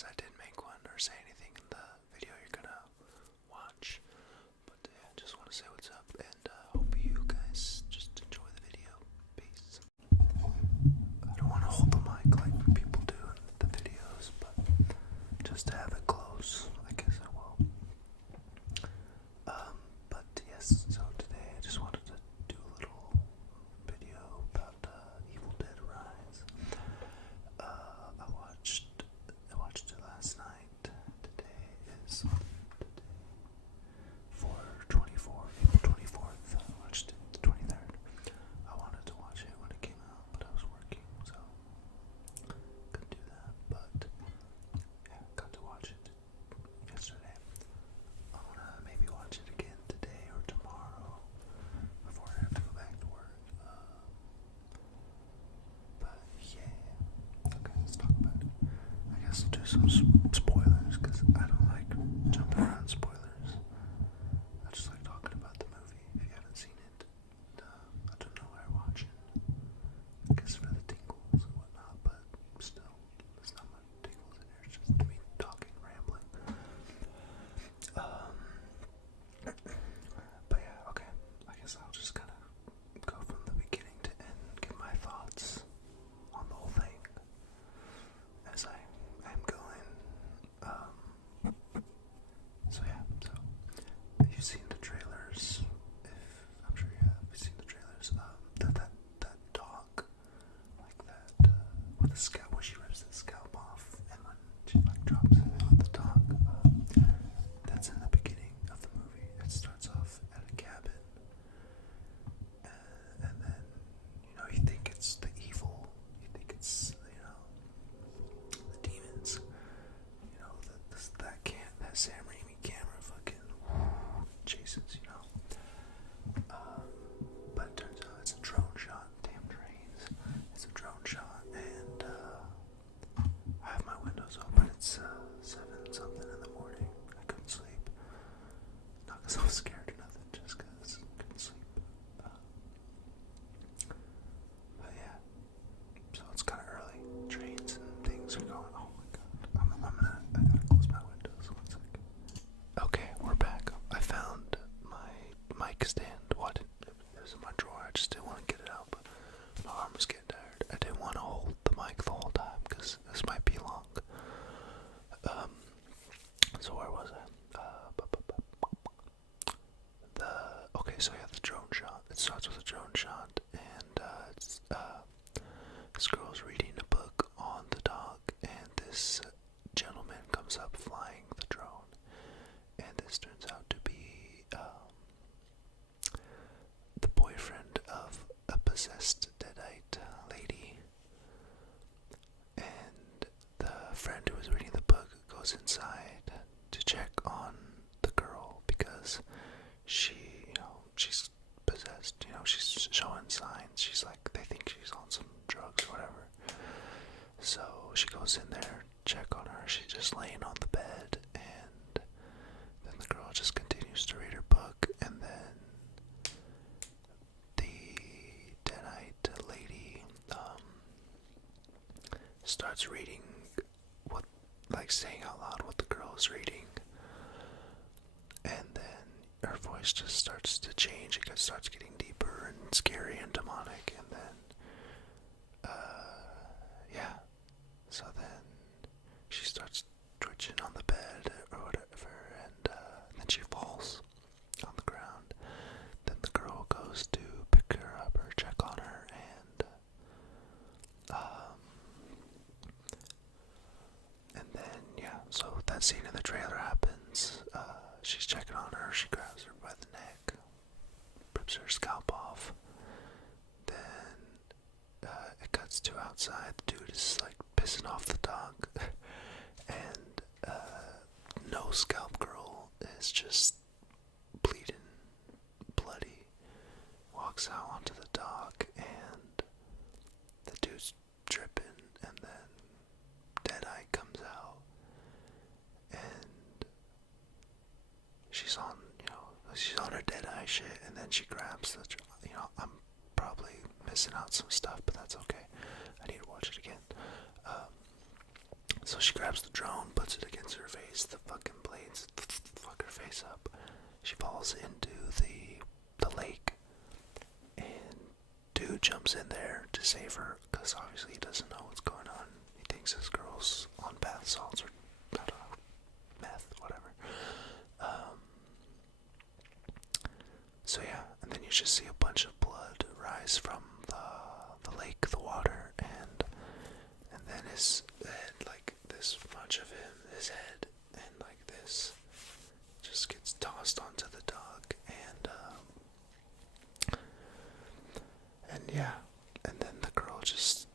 because I didn't make one or say anything in the video you're gonna watch. But yeah, just want to say what's up, and hope you guys just enjoy the video. Peace. I don't want to hold the mic like people do in the videos, but just to have it close, I guess I will. But yes, so today I just wanted to do a little video about Evil Dead Rise. I watched it last night. Today is 4/24, April 24th. I watched it the 23rd. I wanted to watch it when it came out, but I was working, so couldn't do that. But yeah, got to watch it yesterday. I wanna maybe watch it again today or tomorrow before I have to go back to work. But yeah, okay, let's talk about it. I guess I'll do some spoilers because I don't like jumping around spoilers. I just like talking about the movie. If you haven't seen it, I don't know why you're watching. I guess for the tingles and whatnot, but still, there's not much tingles in there. It's just me talking, rambling. But yeah, okay. I guess I'll just kind of go from the beginning to end, give my thoughts on the whole thing as I am going. So yeah, so if you've seen the trailers, I'm sure you have, seen the trailers, that dog, like that, with the scalp, where she rips the scalp off, and when she like drops it on the dog, that's in the beginning of the movie. It starts off at a cabin, and then, you think it's the evil, you think it's, the demons, that Sam Raimi camera fucking chases, but it turns out it's a drone shot. Damn trains. It's a drone shot, and I have my windows open. It's 7 something in the morning. I couldn't sleep. Not because I was scared or nothing, just because I couldn't sleep. But yeah, so it's kind of early. Trains and things are going. Oh my god. I gotta close my windows. 1 second. Okay, we're back. I found my mic stand. It was in my drawer. I just didn't want to get it out, but my arm was getting tired. I didn't want to hold the mic the whole time because this might be long. So where was I? So yeah, the drone shot. It starts with a drone shot, and this girl's reading a book on the dock, and this gentleman comes up flying the drone, and this turns out to be the boyfriend of a possessed deadite lady. And the friend who was reading the book goes inside to check on the girl because she's possessed, she's showing signs. She's like, they think she's on some drugs or whatever. So she goes in there, check on her. She's just laying on the bed, and then the girl just continues to read her book, and then the deadite lady starts reading saying out loud what the girl is reading, and then her voice just starts to change. It starts getting deeper and scary and demonic, and then yeah, so then she starts twitching on the bed or whatever, and then she falls on the ground. Then the girl goes to pick her up or check on her, and then yeah, so that scene in the trailer happens. She's checking on her, she grabs her by the neck, rips her scalp off. Then it cuts to outside. The dude is like pissing off the dog, and no scalp girl is just bleeding, bloody, walks out onto the dock, and the dude's dripping, and then Deadeye comes out, and she's on her Deadeye shit, and then she grabs the, I'm probably missing out some stuff, but that's okay. I need to watch it again. So she grabs grabs the drone, puts it against her face, the fucking blades fuck her face up. She falls into the lake, and dude jumps in there to save her, because obviously he doesn't know what's going on. He thinks this girl's on bath salts, or I don't know, meth, whatever. So yeah, and then you just see a bunch of blood rise from the lake, the water, and then his head, like this much of him, his head, and like this, just gets tossed onto the dog, and yeah, and then the girl just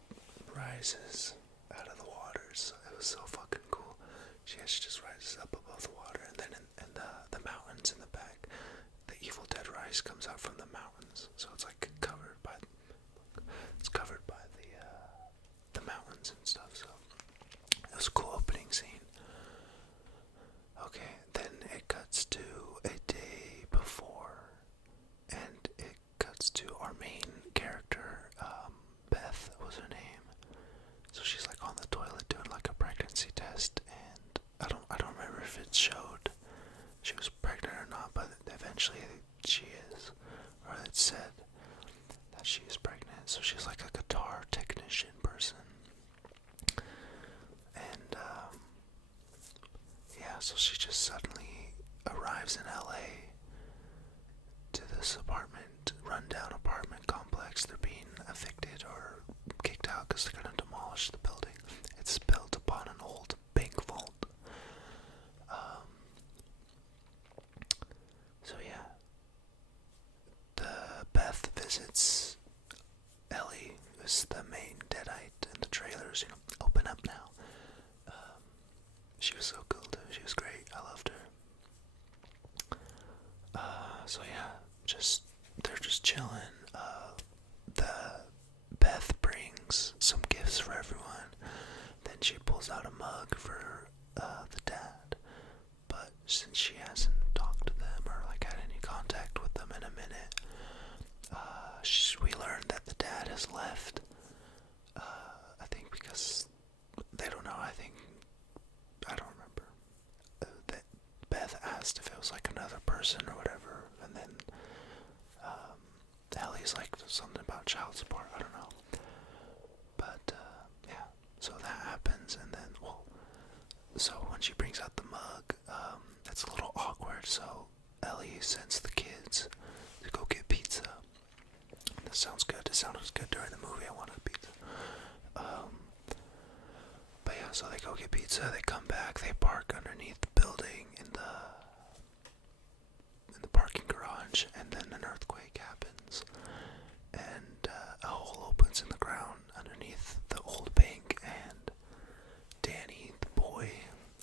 rises out of the water. So it was so fucking cool. She just rises up above the water, and then in the mountains in the back, the Evil Dead Rise comes out from the mountains, so it's like covered by the mountains and stuff. So it was a cool opening scene. Okay, then it cuts to a day before, and it cuts to our main character, Beth was her name. So she's like on the toilet doing like a pregnancy test, and I don't remember if it showed she was pregnant or not, but eventually she is, or it said that she is pregnant. So she's like a guitar technician person, and yeah, so she just suddenly arrives in LA to this rundown apartment complex. They're being evicted or kicked out because they're gonna demolish the building. It's built upon an old bank vault. So yeah, Beth visits Ellie, who's the main deadite, and the trailers, open up now. She was so cool too. She was great. I loved her. So yeah, they're just chilling. Beth brings some gifts for everyone. Then she pulls out a mug for the dad. But since she hasn't talked to them or like had any contact with them in a minute, we learned that the dad has left. I think because they don't know. I don't remember. That Beth asked if it was like another person or whatever, and then Ellie's like something about child support. I don't know. But yeah, so that happens, and then so when she brings out the mug, it's a little awkward. So Ellie sends the kids to go get pizza. This sounds good. It sounded good during the movie. I wanted pizza. But yeah, so they go get pizza. They come back. They park underneath the building in the parking garage, and then an earthquake happens, and a hole opens in the ground underneath the old bank. And Danny, the boy,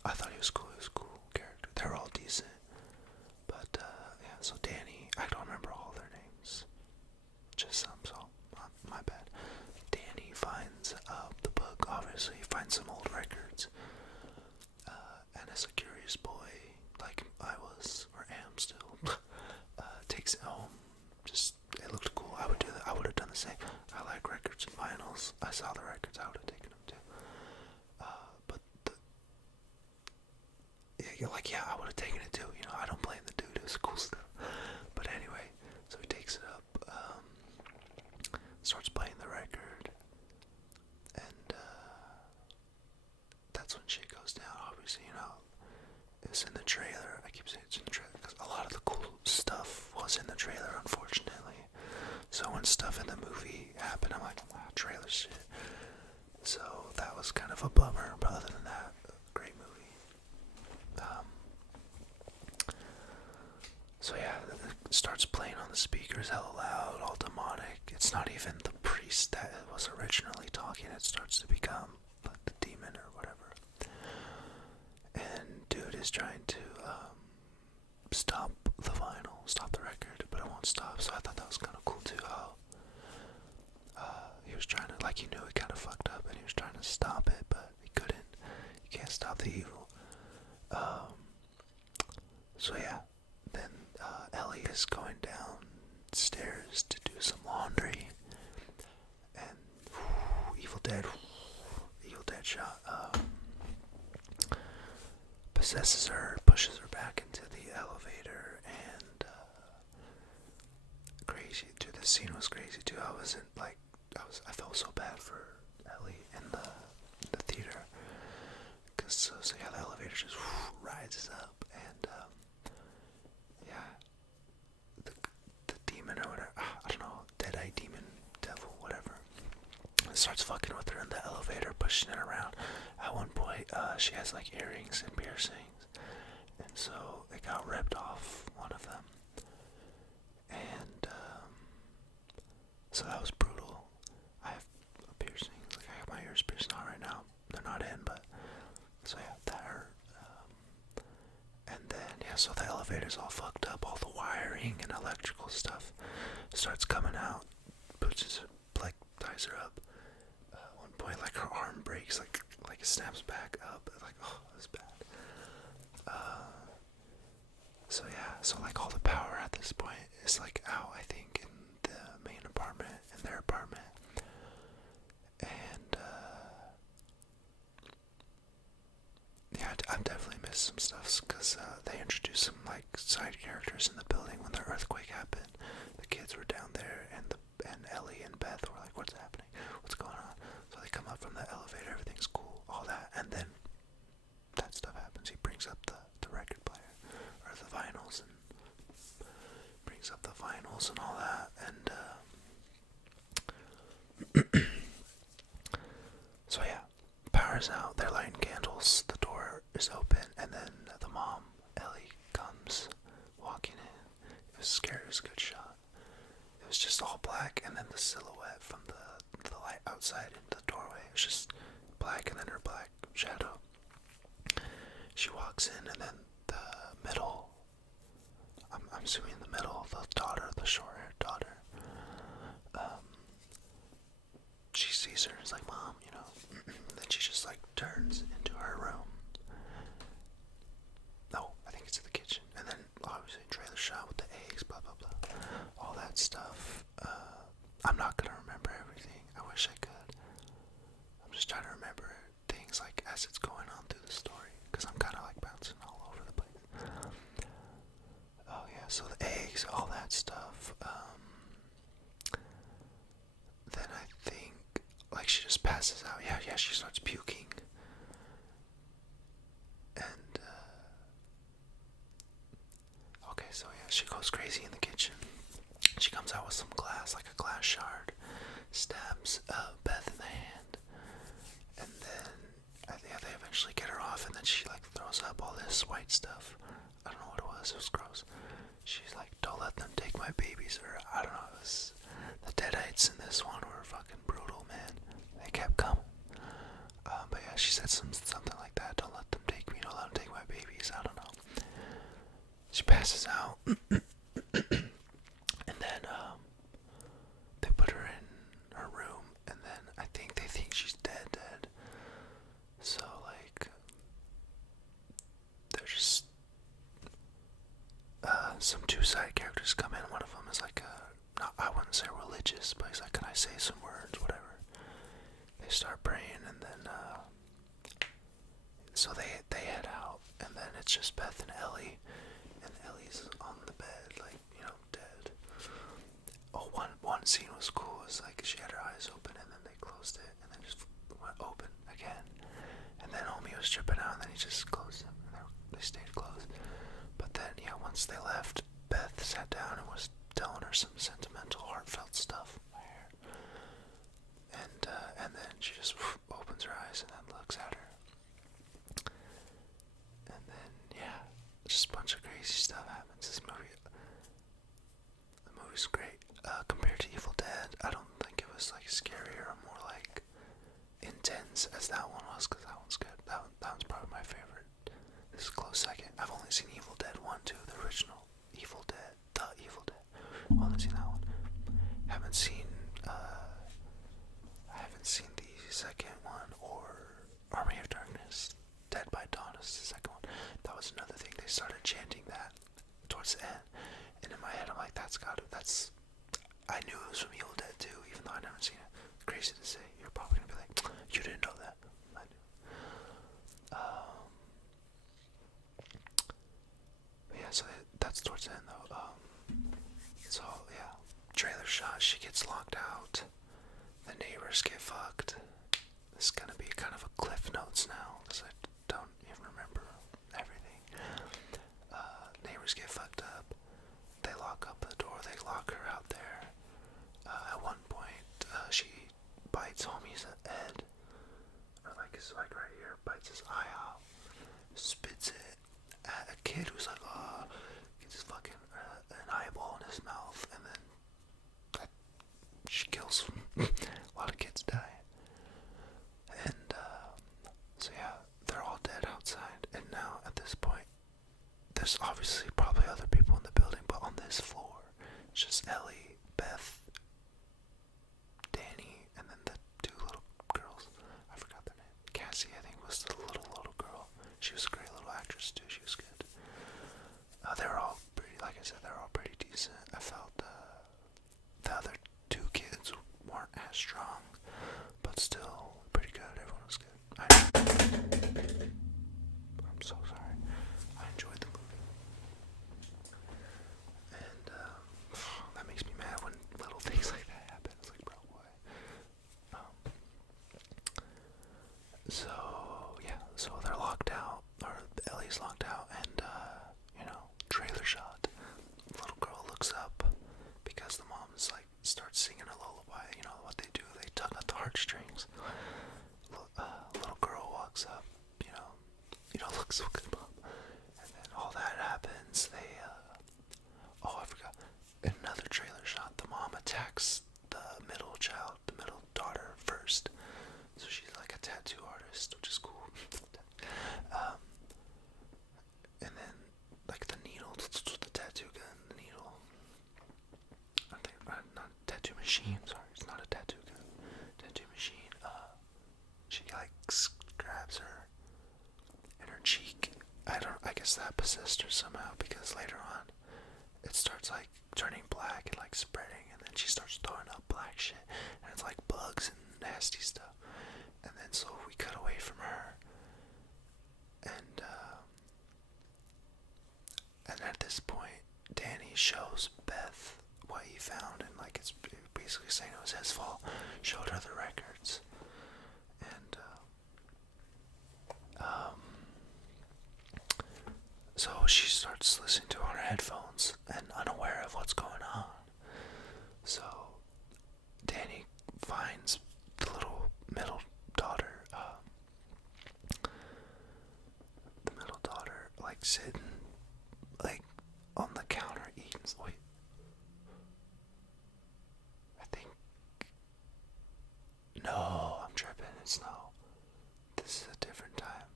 I thought he was cool. He was a cool character. They're all decent, but yeah. So Danny, I don't remember all their names. Just some, so my bad. Danny finds the book, obviously. He finds some old records. And as a curious boy, like I was, or am still, takes it home. It looked cool. I would do that. I would have done the same. I like records and vinyls. I saw the records. I would have taken them too. But I would have taken it too. I don't blame the dude. It was cool stuff. But anyway, so he takes it up, starts playing the record, and that's when shit goes down. Obviously, it's in the trailer. I keep saying it's in the trailer because a lot of the cool stuff was in the trailer, unfortunately. So when stuff in the movie happened, I'm like, wow, trailer shit. So that was kind of a bummer, but other than that, great movie. So yeah, it starts playing on the speakers hella loud, all demonic. It's not even the priest that was originally talking. It starts to become like the demon or whatever. And dude is trying to stop the record, but it won't stop. So I thought that was kind of cool too. How he was trying to, like, he knew he kind of fucked up, and he was trying to stop it, but he couldn't. You can't stop the evil. So yeah, then Ellie is going downstairs to do some laundry, and Evil Dead shot. possesses her, pushes her back into the elevator, and crazy. Dude, this scene was crazy too. I felt so bad for Ellie in the theater, cause so yeah, the elevator just rises up, and yeah, the demon or whatever, I don't know, dead-eye demon, devil, whatever, starts fucking with her in the elevator, pushing it around. At one point, she has like earrings and piercings, and so it got ripped off one of them, and so that was brutal. I have piercings, like I have my ears pierced on right now. They're not in, but so yeah, that hurt. And then yeah, so the elevator's all fucked up. All the wiring and electrical stuff starts coming out. Like ties her up. At one point, like her arm breaks, like it snaps back up. Like, oh, it was bad. So yeah, so like all the power at this point is like out, I think, in the main apartment, in their apartment. And yeah, I've definitely missed some stuff, because they introduced some like side characters in the building when the earthquake happened. The kids were down there, and Ellie and Beth were like, "What's happening? What's going on?" So they come up from the elevator, everything's cool, all that, and then that stuff happens. He brings up the record player, or the vinyls, and brings up the vinyls and all that, and so yeah, power's out, they're lighting candles, the door is open, and then the mom, Ellie, comes walking in. It was scary, it was a good shot. It was just all black, and then the silhouette from the light outside into the doorway, it was just black, and then her black shadow. She walks in, and then the middle, I'm assuming the middle, the daughter, the short-haired daughter, she sees her and is like, "Mom," you know, and then she just like turns into her room. No, I think it's in the kitchen, and then obviously trailer shot with the eggs, blah blah blah, all that stuff. I'm not gonna remember everything. I wish I could. I'm just trying to remember things like as it's going on through the story, because I'm kind of like bouncing all over the place. Oh yeah, so the eggs, all that stuff. Then I think like she just passes out. Yeah, she starts puking, and okay, so yeah, she goes crazy in the kitchen. She comes out with some glass, like a glass shard, stabs Beth in the hand, and then they eventually get her off, and then she like throws up all this white stuff. I don't know what it was. It was gross. She's like, "Don't let them take my babies," or I don't know. It was the Deadites in this one were fucking brutal, man. They kept coming. But yeah, she said something like that. "Don't let them take me. Don't let them take my babies." I don't know. She passes out. And then they put her in her room, and then I think they think she's dead. So like they're just some two side characters come in. One of them is like I wouldn't say religious, but he's like, "Can I say some words?" Whatever. They start praying, and then so they head out, and then it's just Beth and Ellie, and Ellie's on the bed, like, you know, dead. Oh, one scene was cool. It was like she had her eyes open, and then they closed it, and then just went open again. And then homie was tripping out, and then he just closed them, and they stayed closed. But then, yeah, once they left, Beth sat down and was telling her some sentimental, heartfelt stuff. And then she just opens her eyes and then looks at her. And then, yeah, just a bunch of crazy stuff happens. The movie's great. Compared to Evil Dead, I don't think it was like scarier or more like intense as that one was, because that one's good. That one's probably my favorite. This is a close second. I've only seen Evil Dead 1, 2, the original Evil Dead, the Evil Dead. I've only seen that one. Haven't seen the second one, or Army of Darkness. Dead by Dawn is the second one. That was another thing. They started chanting that towards the end, and in my head I'm like, I knew it was from Evil Dead 2, even though I'd never seen it. Crazy to say. You're probably gonna be like, "You didn't know that." I knew. that's towards the end though. So yeah, trailer shot. She gets locked out. The neighbors get fucked. This is gonna be kind of a cliff notes now, because I don't even remember everything. Neighbors get fucked up. They lock up the door. They lock her out there. At one point, she bites homie's head, or like his like right here, bites his eye out, spits it at a kid who's like, gets fucking an eyeball in his mouth, and then she kills him. A lot of kids die. And so yeah, they're all dead outside. And now at this point, there's obviously probably other people in the building, but on this floor, it's just Ellie, Beth, Danny, and then the two little girls. I forgot their name. Cassie, I think, was the little girl. She was a great little actress too. She was good. They were all pretty, like I said, they were all pretty decent. I felt the other two kids weren't as strong, but still pretty good. Everyone was good. I'm so sorry. I enjoyed the movie. And that makes me mad when little things like that happen. It's like, bro, why? So yeah, so they're locked out, or Ellie's locked out, and trailer shot. Little girl looks up because the mom's like starts singing a lullaby. You know what they do? They tug at the heartstrings. Little girl walks up. Looks so good, mom. And then all that happens. They I forgot. Another trailer shot. The mom attacks the middle child, the middle daughter first. So she's like a tattoo artist, which is cool. And then like the needle, the tattoo gun, the needle. I think not tattoo machine. Sorry, it's not a tattoo gun. Tattoo machine. She like grabs her in her cheek. I guess that possessed her somehow, because later on it starts like turning black and like spreading, and then she starts throwing up black shit, and it's like bugs and nasty stuff. And then so we cut away from her, and at this point Danny shows Beth what he found, and like it's basically saying it was his fault. Showed her the records, and so she starts listening to it on her headphones and unaware of what's going on. So Danny finds the little middle daughter, like sitting like on the counter eating. Wait, I think no, I'm tripping. It's no. This is a different time.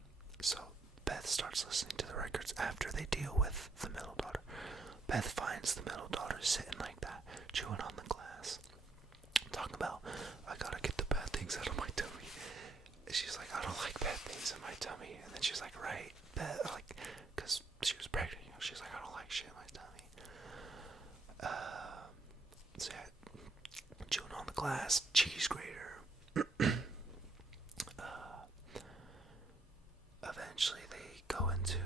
So Beth starts listening to the records after they deal with the middle daughter. Beth finds the middle daughter sitting like that, chewing on the glass. I'm talking about, I gotta get the bad things out of my tummy. And she's like, I don't like bad things in my tummy. And then she's like, right, Beth, like, because she was pregnant, she's like, I don't like shit in my tummy. So yeah, chewing on the glass, cheese grater. Eventually they go into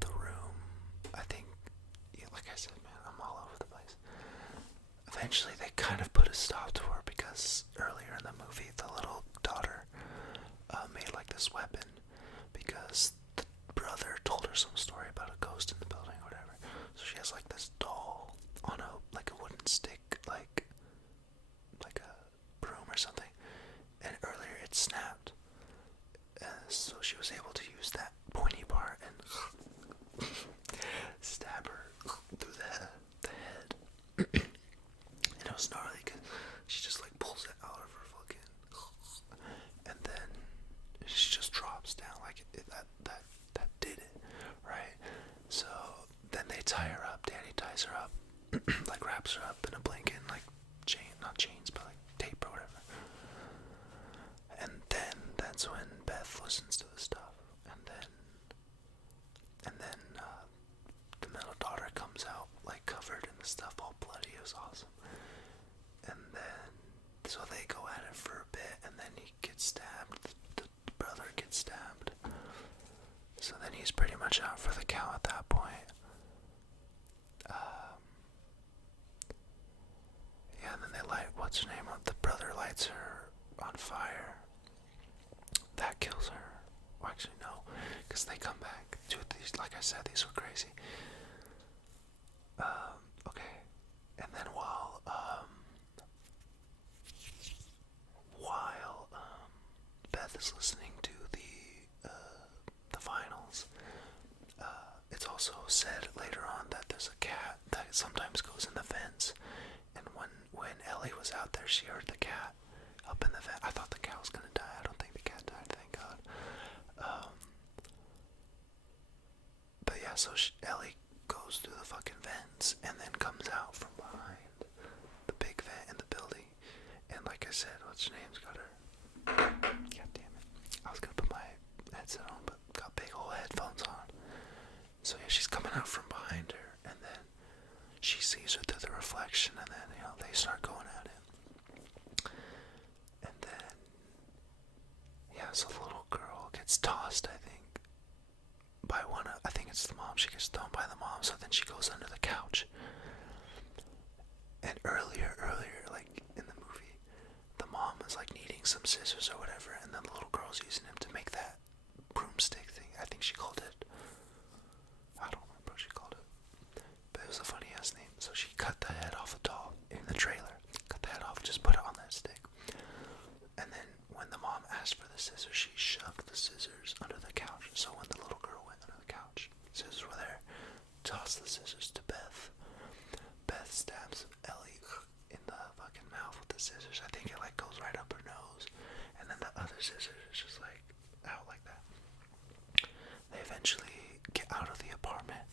the room. I think, like I said, man, I'm all over the place. Eventually they kind of put a stop to her, because earlier in the movie the little daughter made like this weapon because the brother told her some story about a ghost in the building or whatever. So she has like this doll on a wooden stick, like a broom or something, and earlier it snapped. So she was able to use that pointy part and stab her through the head. And it was gnarly because she just like pulls it out of her fucking, and then she just drops down like that did it, right? So then they tie her up. Danny ties her up, like wraps her up in a blanket, and like not chains, but like tape or whatever. And then that's when Beth listens to the stuff, and then the middle daughter comes out like covered in the stuff, all bloody. It was awesome. And then so they go at it for a bit, and then he gets stabbed. The brother gets stabbed. So then he's pretty much out for the count at that point. that kills her. Well, actually, no, because they come back. Dude, these, like I said, these were crazy. Okay, and then while Beth is listening to the finals, it's also said later on that there's a cat that sometimes goes in the vents, and when Ellie was out there, she heard the cat up in the vent. I thought the cat was gonna die. I don't think the cat died, thank God. But yeah, so Ellie goes through the fucking vents and then comes out from behind the big vent in the building. And like I said, what's her name's got her. God damn it. I was gonna put my headset on, but got big old headphones on. So yeah, she's coming out from behind her, and then she sees her through the reflection, and then, you know, they start going at it. And then, yeah, so the little girl gets tossed, I think, by I think it's the mom. She gets thrown by the mom, so then she goes under the couch. And earlier, like in the movie, the mom is like needing some scissors or whatever, and then the little girl's using him to make that broomstick thing. I think she called it, I don't remember what she called it, but it was a funny ass name. So she cut the head off a doll in the trailer. Cut the head off, just put it on that stick. And then when the mom asked for the scissors, she shoved the scissors under the couch. So when the little girl went under the couch, scissors were there. Tossed the scissors to Beth. Beth stabs Ellie in the fucking mouth with the scissors. I think it like goes right up her nose, and then the other scissors is just like out like that. They eventually get out of the apartment,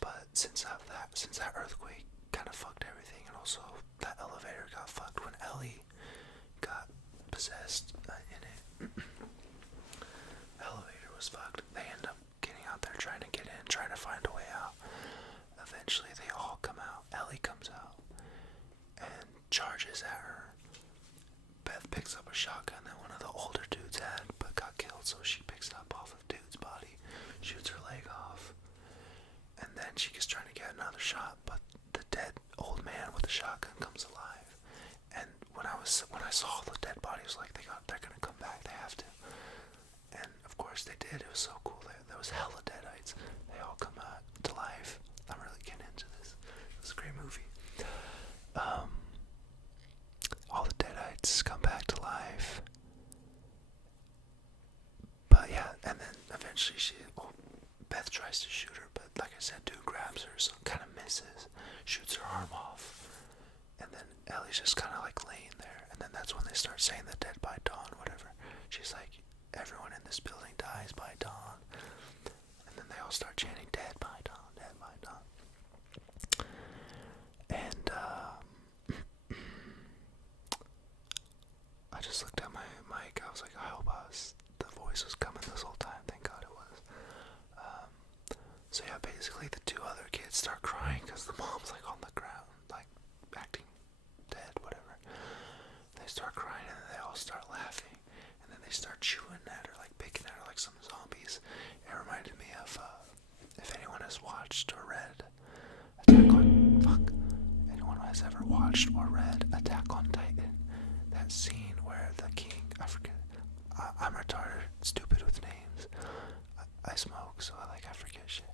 but since that earthquake kind of fucked everything, and also that elevator got fucked when Ellie got possessed in it. Elevator was fucked. They end up getting out there, trying to get in, trying to find a way out. Eventually they all come out. Ellie comes out and charges at her. Beth picks up a shotgun that one of the older dudes had but got killed, so she picks it up off of the dude's body, shoots her leg off, and then she gets trying to get another shot, but the dead old man with the shotgun comes alive. And when I saw the dead bodies, like they're gonna come back, they have to. And of course they did. It was so cool. There was hella deadites. They all come out to life. I'm really getting into this. It was a great movie. All the deadites come back to life. But yeah, and then eventually Beth tries to shoot her, but like I said, dude grabs her, so kind of misses, shoots her arm off, and then Ellie's just kind of like laying there, and then that's when they start saying the dead by dawn, whatever. She's like, everyone in this building dies by dawn, and then they all start chanting dead by dawn, dead by dawn. And I just looked at my mic. I was like, I hope the voice was coming this whole time. Thank God it was. So yeah, basically the two other kids start crying because the mom's like on the ground, like acting dead, whatever. They start crying, and then they all start laughing, and then they start chewing at her, like picking at her like some zombies. It reminded me of if anyone has watched or read anyone has ever watched or read Attack on Titan, that scene where the king, I forget, I'm retarded, stupid with names. I smoke, so I forget shit.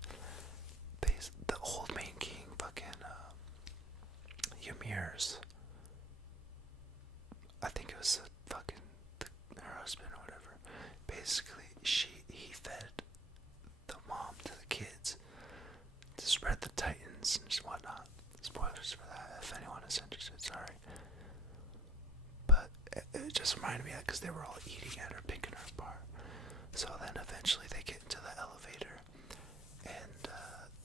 The old main king, fucking Ymir's, I think it was her husband or whatever. Basically, he fed the mom to the kids to spread the Titans and whatnot. Spoilers for that if anyone is interested. Sorry, but it just reminded me of that because they were all eating at her, picking her apart. So then eventually they get into the elevator, and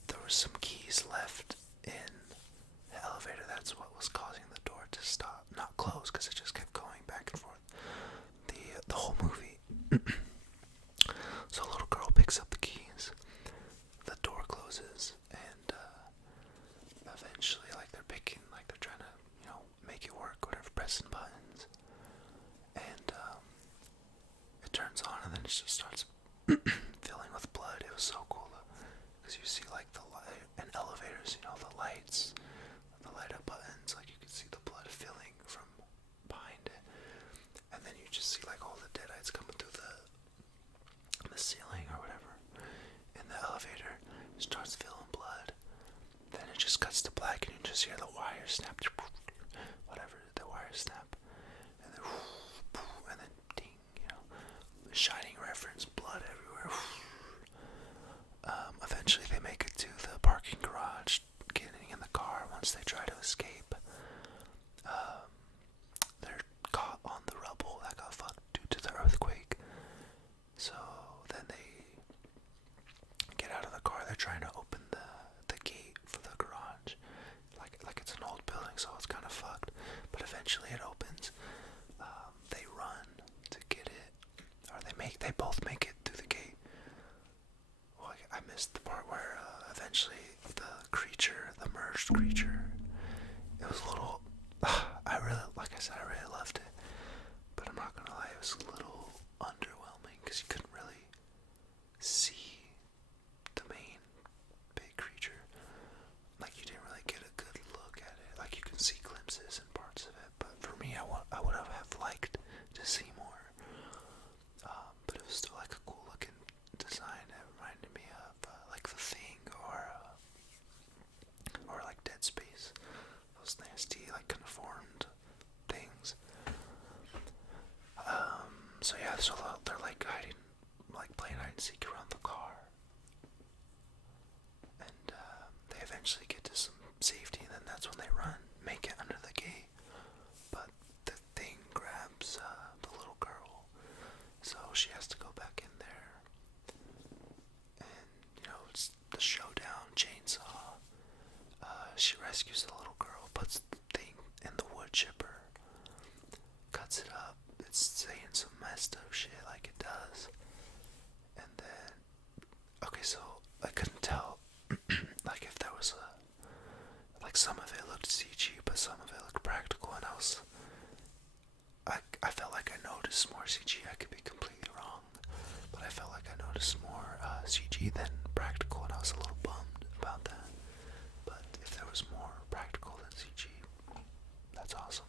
there were some keys left in the elevator. That's what was causing the door to stop, not close, because it just kept going back and forth the whole movie. So a little girl picks up the keys, the door closes, and eventually, like they're trying to, make it work, whatever, pressing buttons, and it turns on, and then it just starts filling with blood. It was so cool, because you see like the light in elevators, the lights, the light up buttons, like you can see the blood filling from behind it, and then you just see like all the deadites coming through the cuts to black and you just hear the wire snap. Whatever, the wire snap. And then ding, shining reference, blood everywhere. Eventually they make it to the parking garage, getting in the car. Once they try to escape, they're caught on the rubble that got fucked due to the earthquake. So then they get out of the car. They're trying to open the gate for the garage, like it's an old building, so it's kind of fucked. But eventually it opens. They run to get it, or they both make it through the gate. Well, I missed the part where eventually the creature, the merged creature, it was a little. I really loved it, but I'm not gonna lie, it was a little underwhelming because you couldn't really see the main big creature. Like, you didn't really get a good look at it. Like, you can see glimpses and parts of it, but for me, I would have liked to see more. But it was still like a cool looking design. It reminded me of like The Thing or like Dead Space. Those nasty, like, conformed things. So yeah, so they're like hiding, like playing hide and seek around the car. And they eventually get to some safety, and then that's when they run, make it under the gate. But the thing grabs the little girl, so she has to go back in there. And, it's the showdown, chainsaw. She rescues the little girl, puts the thing in the wood chipper, cuts it up. It's saying some messed up shit like it does. And then, okay, so I couldn't tell, like, if there was like, some of it looked CG, but some of it looked practical, and I felt like I noticed more CG. I could be completely wrong, but I felt like I noticed more CG than practical, and I was a little bummed about that. But if there was more practical than CG, that's awesome.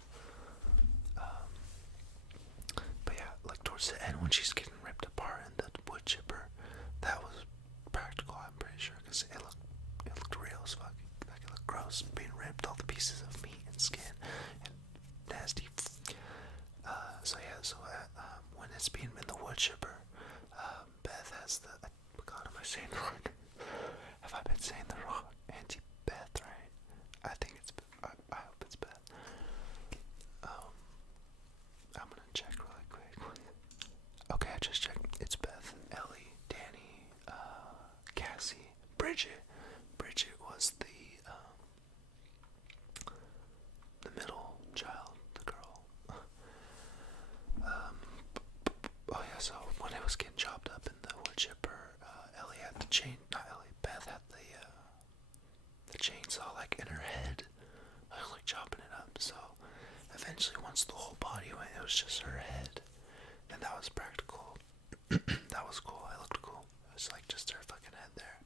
But yeah, like towards the end when she's getting ripped apart in the wood chipper, that was practical, I'm pretty sure, because it looked real as fuck. Like, it looked gross, being ripped, all the pieces of meat and skin and nasty. When it's being in the wood chipper, Beth has the, God, am I saying the wrong? Have I been saying the wrong? Auntie Beth, right? I think it's, I hope it's Beth. I'm gonna check really quick. Okay, I just checked. It's Beth, Ellie, Danny, Cassie, Bridget. Bridget was the middle child, the girl. Oh yeah, so when it was getting chopped up in the wood chipper, Beth had the chainsaw, like, in her head. I was like chopping it up, so eventually once the whole body went, it was just her head. And that was practical. That was cool. It looked cool. It was like just her fucking head there.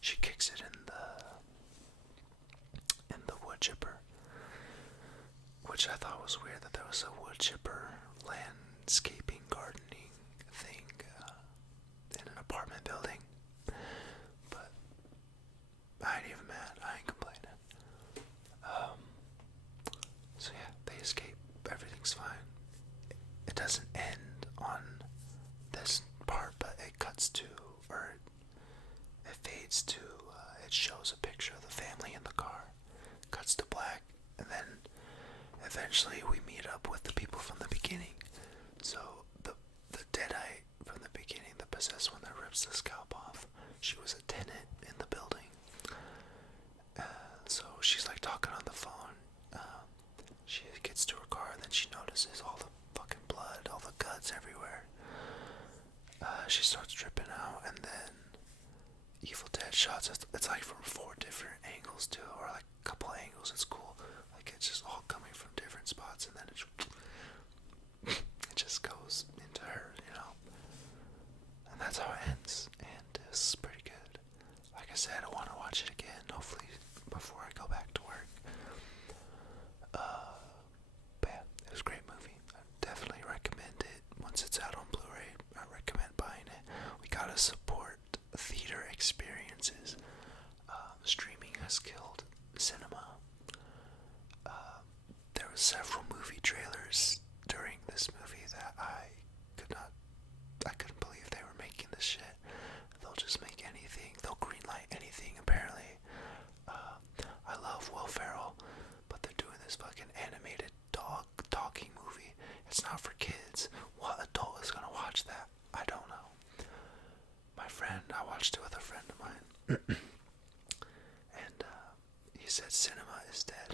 She kicks it in the wood chipper, which I thought was weird that there was a wood chipper landscaping gardening thing in an apartment building. But I ain't even mad. I ain't complaining. So yeah, they escape. Everything's fine. It doesn't end on this part, but it cuts to, or it fades to, it shows a picture of the family in the car, cuts to black, and then eventually we meet up with the people from the beginning. So the deadite from the beginning, the possessed one that rips the scalp off, she was a tenant in the building. So she's like talking on the phone. She gets to her car, and then she notices all the fucking blood, all the guts everywhere. She starts dripping out, and then Evil Dead shots. It's like from 4 different angles too, or like a couple of angles. It's cool. Like, it's just all coming from different spots, and then it just goes into her, and that's how it ends. And it's pretty good. Like I said, I want to watch it again, hopefully before I go back to work. But yeah, it was a great movie. I definitely recommend it. Once it's out on Blu-ray, I recommend buying it. We gotta support theater experiences. Streaming has killed watched it with a friend of mine, and he said cinema is dead.